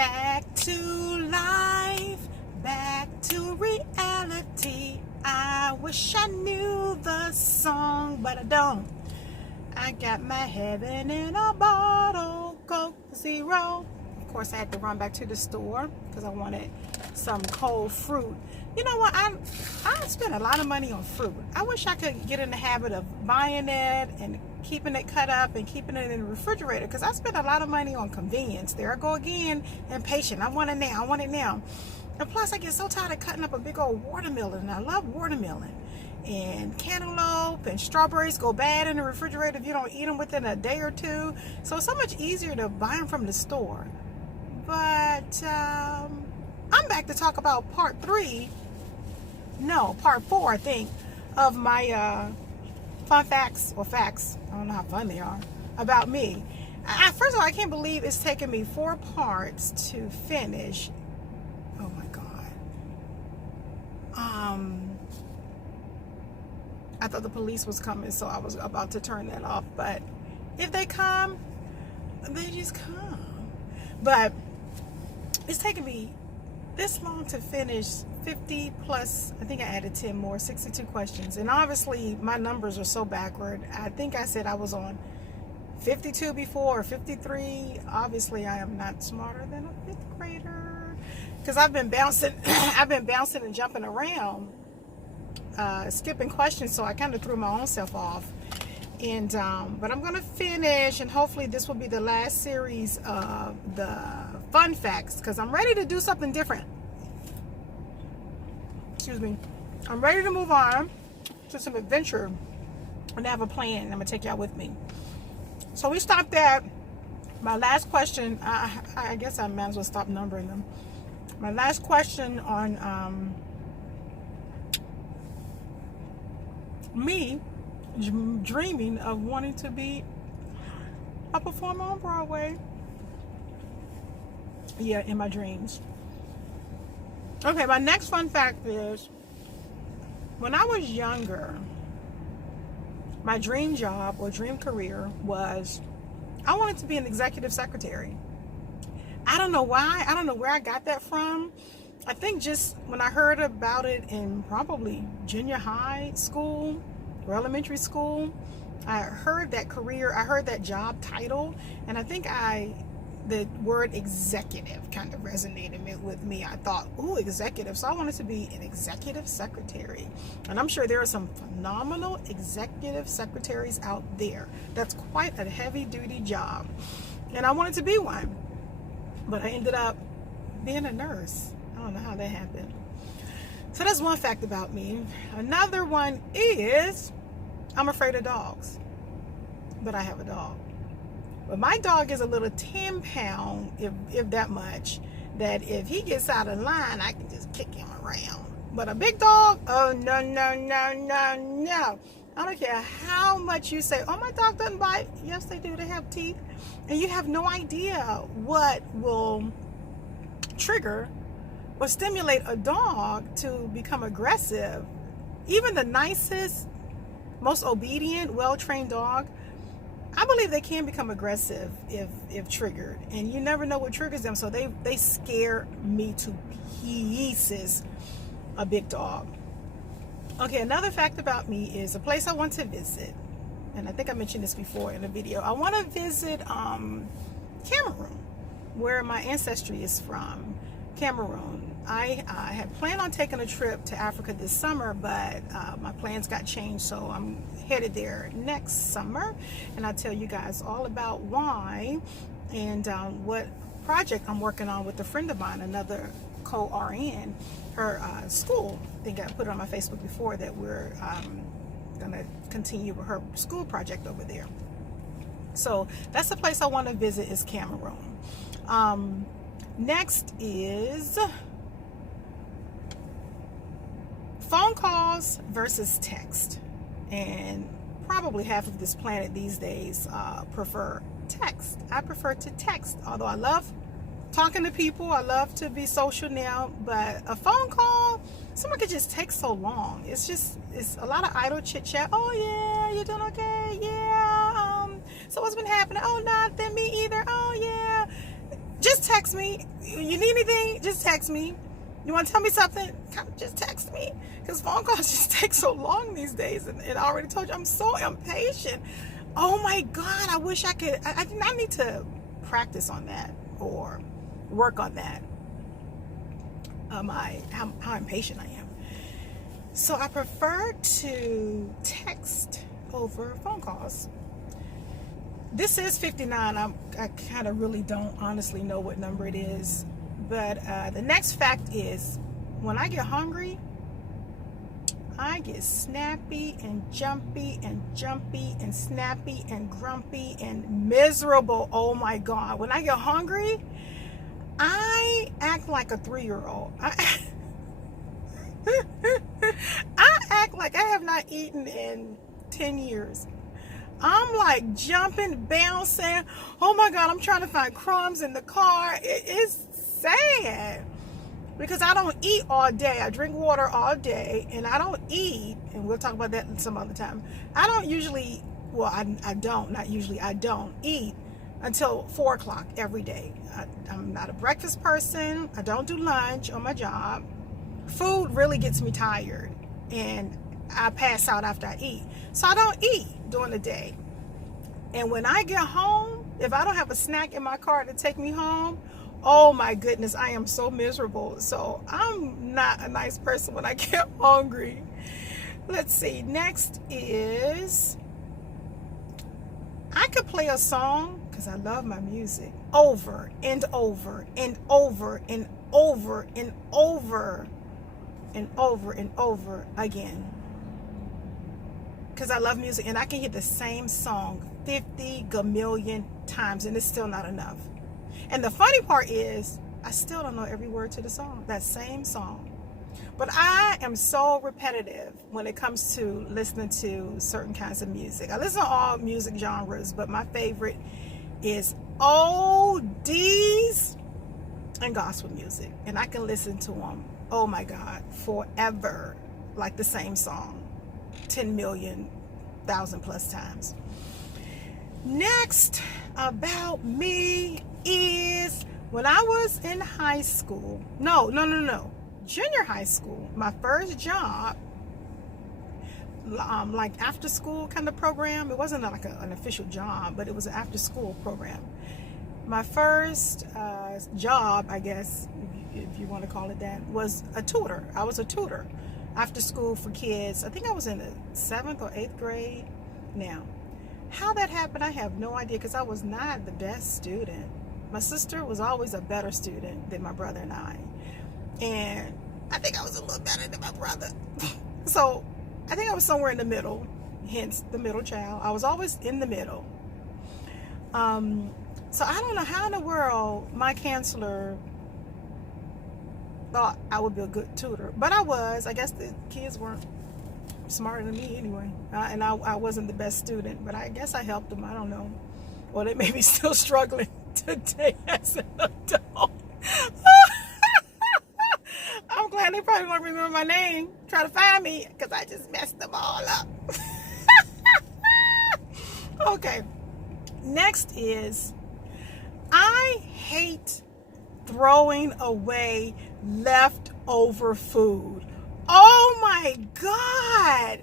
Back to life, back to reality. I wish I knew the song, but I don't. I got my heaven in a bottle, Coke Zero. Of course, I had to run back to the store because I wanted some cold fruit. You know what? I spent a lot of money on fruit. I wish I could get in the habit of buying it and keeping it cut up and keeping it in the refrigerator, because I spent a lot of money on convenience. There I go again, impatient. I want it now. I want it now. And plus, I get so tired of cutting up a big old watermelon, and I love watermelon. And cantaloupe and strawberries go bad in the refrigerator if you don't eat them within a day or two. So it's so much easier to buy them from the store. But I'm back to talk about part 4, I think, of my fun facts, or facts, I don't know how fun they are, about me. First of all, I can't believe it's taken me 4 parts to finish. Oh my God. I thought the police was coming, so I was about to turn that off. But if they come, they just come. But it's taken me this long to finish 50 plus, I think I added 10 more, 62 questions. And obviously my numbers are so backward. I think I said I was on 52 before, or 53. Obviously I am not smarter than a 5th grader, because I've been bouncing and jumping around, skipping questions, so I kind of threw my own self off. And but I'm gonna finish, and hopefully this will be the last series of the fun facts, because I'm ready to do something different. Excuse me. I'm ready to move on to some adventure, and I have a plan. I'm gonna take y'all with me. So we stopped at my last question. I guess I might as well stop numbering them. My last question on me dreaming of wanting to be a performer on Broadway. Yeah, in my dreams. Okay, my next fun fact is, when I was younger, my dream job or dream career was, I wanted to be an executive secretary. I don't know why. I don't know where I got that from. I think just when I heard about it in probably junior high school or elementary school, I heard that career, I heard that job title, and I think the word executive kind of resonated with me. I thought, ooh, executive. So I wanted to be an executive secretary. And I'm sure there are some phenomenal executive secretaries out there. That's quite a heavy duty job. And I wanted to be one. But I ended up being a nurse. I don't know how that happened. So that's one fact about me. Another one is, I'm afraid of dogs. But I have a dog. But my dog is a little 10-pound, if that much, that if he gets out of line, I can just kick him around. But a big dog, oh, no, no, no, no, no. I don't care how much you say, oh, my dog doesn't bite. Yes, they do. They have teeth. And you have no idea what will trigger or stimulate a dog to become aggressive. Even the nicest, most obedient, well-trained dog, I believe they can become aggressive if triggered, and you never know what triggers them. So they scare me to pieces, a big dog. Okay, another fact about me is a place I want to visit, and I think I mentioned this before in a video. I want to visit Cameroon, where my ancestry is from, Cameroon. I had planned on taking a trip to Africa this summer, but my plans got changed, so I'm headed there next summer, and I'll tell you guys all about why and what project I'm working on with a friend of mine, another co-RN, her school. I think I put it on my Facebook before that we're gonna continue with her school project over there. So that's the place I want to visit, is Cameroon. Next is phone calls versus text. And probably half of this planet these days prefer text. I prefer to text, although I love talking to people. I love to be social now, but a phone call, someone could just take so long. It's a lot of idle chit chat. Oh yeah, you doing okay? Yeah. So what's been happening? Oh, nothing. Me either. Oh yeah. Just text me. You need anything? Just text me. You want to tell me something? Just text me. Because phone calls just take so long these days. And I already told you, I'm so impatient. Oh my God, I wish I could. I need to practice on that or work on that. How impatient I am. So I prefer to text over phone calls. This is 59. I kind of really don't honestly know what number it is. But the next fact is, when I get hungry, I get snappy and jumpy and snappy and grumpy and miserable. Oh my God. When I get hungry, I act like a 3-year-old. I act like I have not eaten in 10 years. I'm like jumping, bouncing. Oh my God, I'm trying to find crumbs in the car. It is sad because I don't eat all day. I drink water all day and I don't eat, and we'll talk about that some other time. I don't usually, well, I don't eat until 4 o'clock every day. I'm not a breakfast person. I don't do lunch on my job. Food really gets me tired and I pass out after I eat. So I don't eat during the day. And when I get home, if I don't have a snack in my car to take me home, oh my goodness, I am so miserable. So I'm not a nice person when I get hungry. Let's see. Next is, I could play a song, because I love my music, over and over and over and over and over and over and over again. Because I love music and I can hear the same song 50 gamillion times and it's still not enough. And the funny part is, I still don't know every word to the song, that same song. But I am so repetitive when it comes to listening to certain kinds of music. I listen to all music genres, but my favorite is oldies and gospel music. And I can listen to them, oh my God, forever, like the same song. 10 million, 1,000 plus times. Next about me is when I was in high school, junior high school, my first job, like after school kind of program. It wasn't like an official job, but it was an after school program. My first job, I guess, if you want to call it that, was a tutor. I was a tutor after school for kids. I think I was in the 7th or 8th grade. Now, how that happened, I have no idea, because I was not the best student. My sister was always a better student than my brother and I. And I think I was a little better than my brother. So I think I was somewhere in the middle, hence the middle child. I was always in the middle. So I don't know how in the world my counselor thought I would be a good tutor, but I was. I guess the kids weren't smarter than me anyway, and I wasn't the best student, but I guess I helped them. I don't know, or they may be still struggling today as an adult. I'm glad they probably won't remember my name, try to find me, because I just messed them all up. Okay, next is, I hate throwing away leftover food. Oh my God,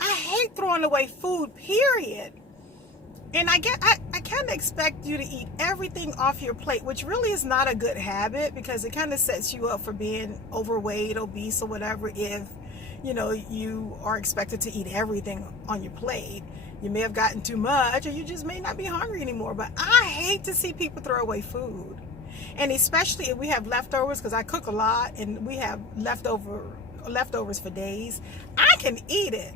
I hate throwing away food, period. And I kind of expect you to eat everything off your plate, which really is not a good habit, because it kind of sets you up for being overweight, obese, or whatever. If you are expected to eat everything on your plate, you may have gotten too much, or you just may not be hungry anymore. But I hate to see people throw away food, and especially if we have leftovers, because I cook a lot and we have leftovers for days. I can eat it.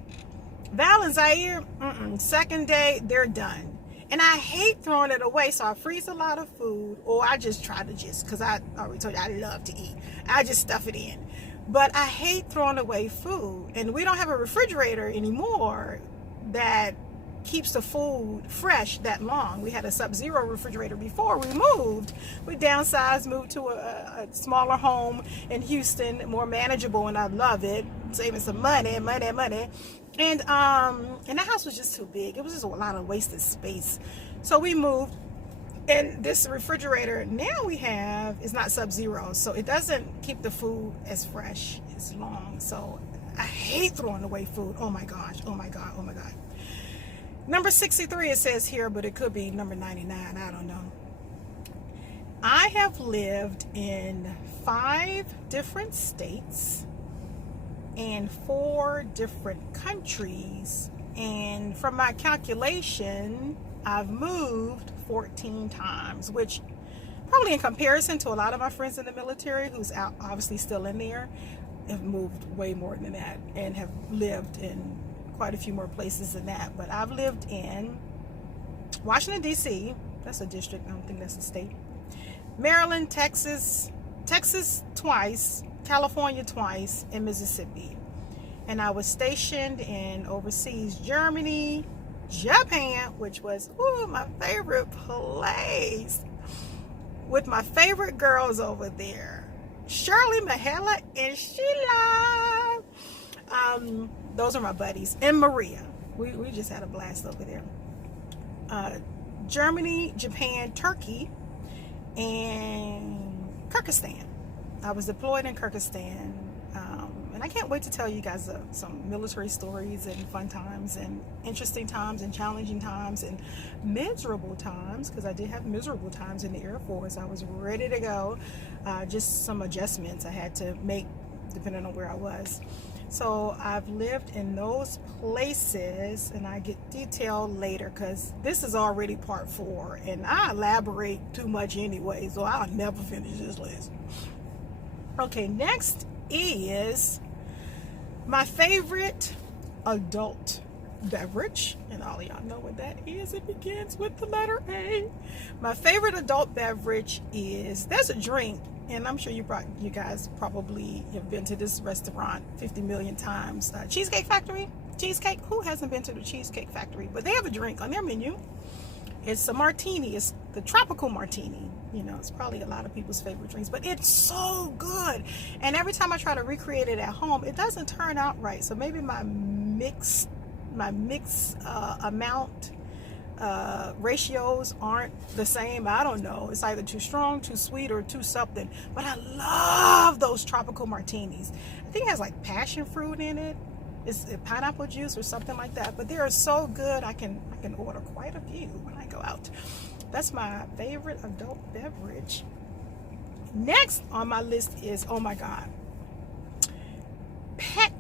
Val and Zaire, second day, they're done. And I hate throwing it away, so I freeze a lot of food, or I just try to because I already told you I love to eat. I just stuff it in. But I hate throwing away food. And we don't have a refrigerator anymore that keeps the food fresh that long. We had a Sub-Zero refrigerator before we moved. We downsized, moved to a smaller home in Houston, more manageable, and I love it. Saving some money. And the house was just too big. It was just a lot of wasted space. So we moved. And this refrigerator now we have is not sub-zero, so it doesn't keep the food as fresh as long. So I hate throwing away food. Oh my gosh, oh my God, oh my God. Number 63 it says here, but it could be number 99, I don't know. I have lived in 5 different states and 4 different countries, and from my calculation I've moved 14 times, which probably in comparison to a lot of my friends in the military who's out obviously still in there have moved way more than that and have lived in quite a few more places than that. But I've lived in Washington DC, that's a district, I don't think that's a state, Maryland, Texas twice, California twice, and Mississippi. And I was stationed in overseas Germany, Japan, which was my favorite place, with my favorite girls over there, Shirley, Mahela, and Sheila. Those are my buddies, and Maria. We just had a blast over there. Germany, Japan, Turkey, and Kyrgyzstan. I was deployed in Kyrgyzstan, and I can't wait to tell you guys some military stories and fun times and interesting times and challenging times and miserable times, because I did have miserable times in the Air Force. I was ready to go, just some adjustments I had to make depending on where I was. So I've lived in those places, and I get detailed later because this is already part 4 and I elaborate too much anyway, so I'll never finish this list. Okay, next is my favorite adult beverage, and all of y'all know what that is. It begins with the letter A. My favorite adult beverage is, there's a drink, and I'm sure you guys probably have been to this restaurant 50 million times. Cheesecake Factory. Cheesecake. Who hasn't been to the Cheesecake Factory? But they have a drink on their menu. It's a martini. It's the tropical martini. You know, it's probably a lot of people's favorite drinks, but it's so good. And every time I try to recreate it at home, it doesn't turn out right. So maybe my mix amount ratios aren't the same. I don't know. It's either too strong, too sweet, or too something. But I love those tropical martinis. I think it has like passion fruit in it. It's pineapple juice or something like that. But they are so good. I can order quite a few when I go out. That's my favorite adult beverage. Next on my list is, oh my God, pet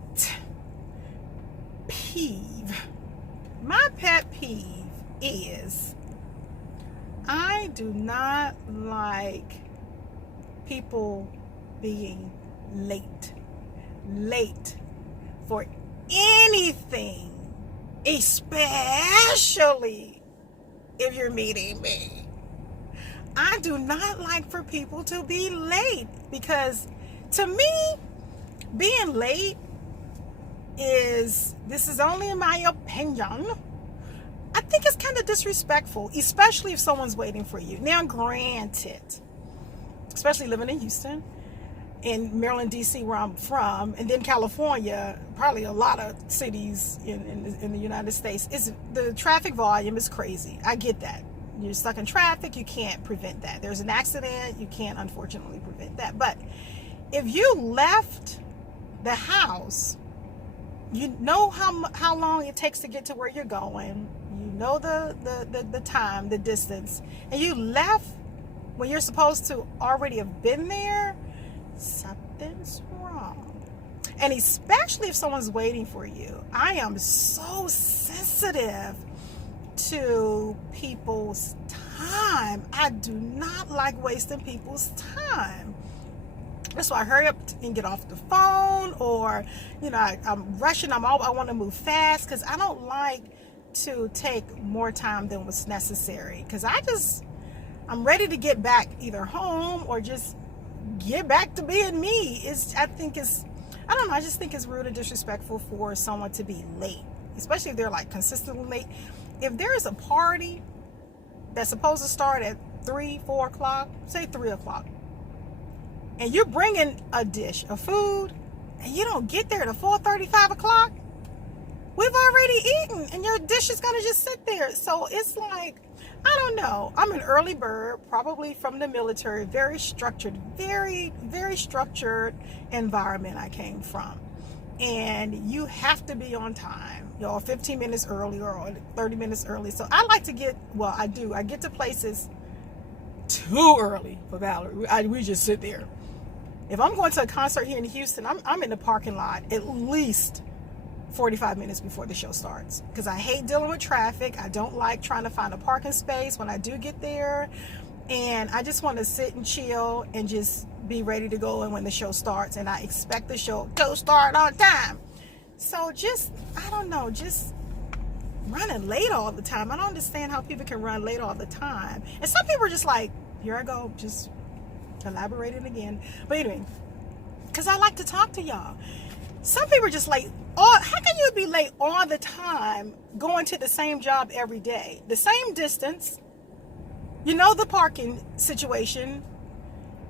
peeve. My pet peeve is, I do not like people being late for anything, especially if you're meeting me. I do not like for people to be late, because to me, being late is, this is only in my opinion, I think it's kind of disrespectful, especially if someone's waiting for you. Now, granted, especially living in Houston, in Maryland, DC, where I'm from, and then California, probably a lot of cities in the United States, the traffic volume is crazy. I get that. You're stuck in traffic, you can't prevent that. There's an accident, you can't unfortunately prevent that. But if you left the house, you know how long it takes to get to where you're going, you know the time, the distance, and you left when you're supposed to already have been there, something's wrong. And especially if someone's waiting for you. I am so sensitive to people's time. I do not like wasting people's time. That's why I hurry up and get off the phone, or, you know, I'm rushing. I want to move fast, because I don't like to take more time than what's necessary, because I'm ready to get back either home or just get back to being me. I don't know, I just think it's rude and disrespectful for someone to be late, especially if they're like consistently late. If there is a party that's supposed to start at 3-4 o'clock, say 3 o'clock, and you're bringing a dish of food and you don't get there at 4:30, 5 o'clock, we've already eaten and your dish is going to just sit there. So it's like, I don't know. I'm an early bird, probably from the military, very structured, very, very structured environment I came from. And you have to be on time, 15 minutes early or 30 minutes early. So I like to get, I get to places too early for Valerie. We just sit there. If I'm going to a concert here in Houston, I'm in the parking lot at least 45 minutes before the show starts, because I hate dealing with traffic. I don't like trying to find a parking space when I do get there, and I just want to sit and chill and just be ready to go and when the show starts, and I expect the show to start on time. So just, I don't know, just running late all the time. I don't understand how people can run late all the time. And some people are just like, here I go, just elaborating again. But anyway, because I like to talk to y'all. Some people are just late. How can you be late all the time going to the same job every day? The same distance, the parking situation.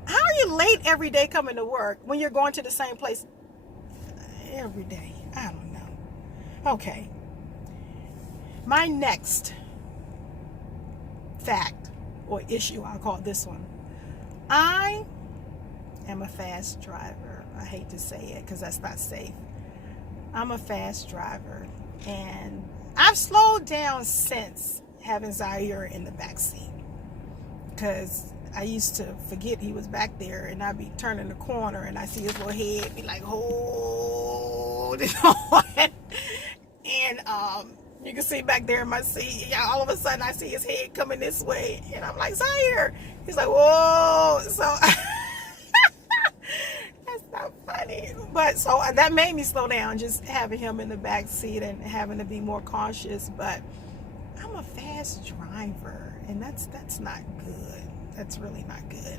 How are you late every day coming to work when you're going to the same place every day? I don't know. Okay. My next fact or issue, I'll call this one. I am a fast driver. I hate to say it because that's not safe. I'm a fast driver, and I've slowed down since having Zaire in the back seat, because I used to forget he was back there, and I'd be turning the corner and I see his little head be like, hold it on. And you can see back there in my seat, all of a sudden I see his head coming this way, and I'm like, Zaire. He's like, whoa. So that's not funny. But so that made me slow down, just having him in the back seat and having to be more cautious. But I'm a fast driver, and that's not good. That's really not good.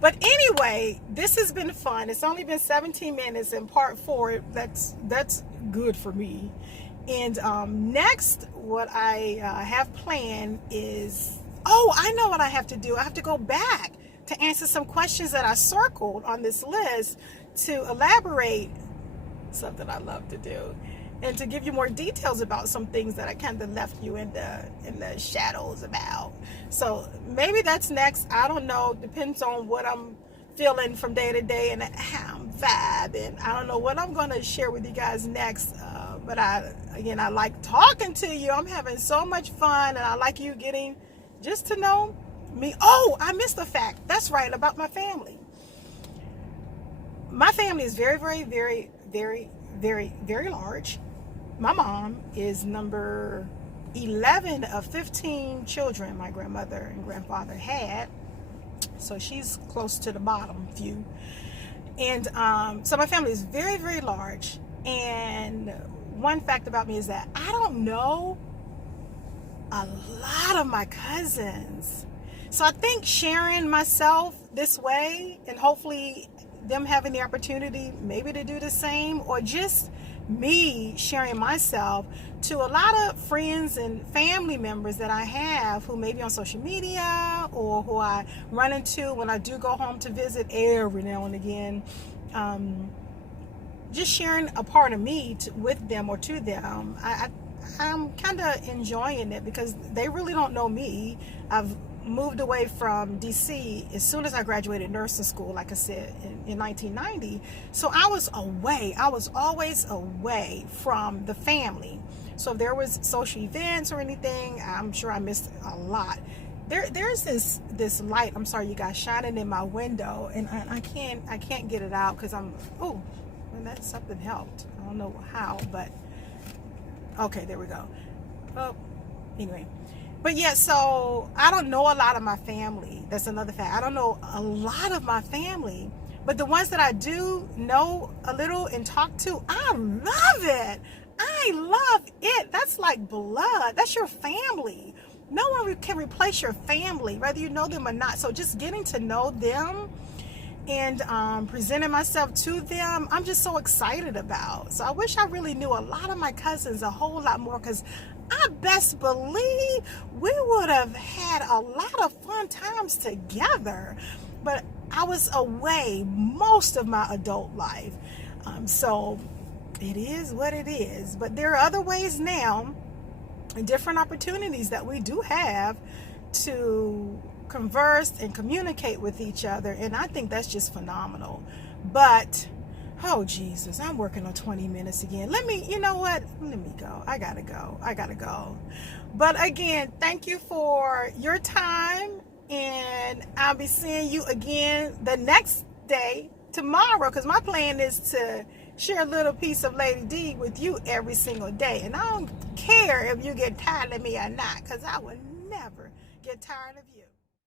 But anyway, this has been fun. It's only been 17 minutes in part 4. That's good for me. And next, what I have planned is, I know what I have to do. I have to go back to answer some questions that I circled on this list to elaborate something I love to do, and to give you more details about some things that I kind of left you in the shadows about. So maybe that's next. I don't know. Depends on what I'm feeling from day to day and how I'm vibing. I don't know what I'm going to share with you guys next. But I like talking to you. I'm having so much fun, and I like you getting just to know me. Oh, I missed the fact. That's right, about my family. My family is very, very, very, very, very, very large. My mom is number 11 of 15 children my grandmother and grandfather had. So she's close to the bottom few. And so my family is very, very large. And one fact about me is that I don't know a lot of my cousins. So I think sharing myself this way, and hopefully them having the opportunity maybe to do the same, or just me sharing myself to a lot of friends and family members that I have who may be on social media, or who I run into when I do go home to visit every now and again. Just sharing a part of me with them or to them. I'm kind of enjoying it, because they really don't know me. I've moved away from DC as soon as I graduated nursing school, like I said, in 1990. So I was away. I was always away from the family. So if there was social events or anything, I'm sure I missed a lot. There's this light, I'm sorry you guys, shining in my window, and I can't get it out because and that something helped. I don't know how, but okay, there we go. Oh, anyway. But yeah, so I don't know a lot of my family. That's another fact. I don't know a lot of my family, but the ones that I do know a little and talk to, I love it. I love it. That's like blood. That's your family. No one can replace your family, whether you know them or not. So just getting to know them and presenting myself to them, I'm just so excited about. So I wish I really knew a lot of my cousins a whole lot more, because I best believe we would have had a lot of fun times together. But I was away most of my adult life. So it is what it is. But there are other ways now and different opportunities that we do have to converse and communicate with each other, and I think that's just phenomenal. But oh Jesus, I'm working on 20 minutes again. You know what, let me go. I gotta go. But again, thank you for your time, and I'll be seeing you again the next day, tomorrow, because my plan is to share a little piece of Lady D with you every single day. And I don't care if you get tired of me or not, because I will never get tired of you.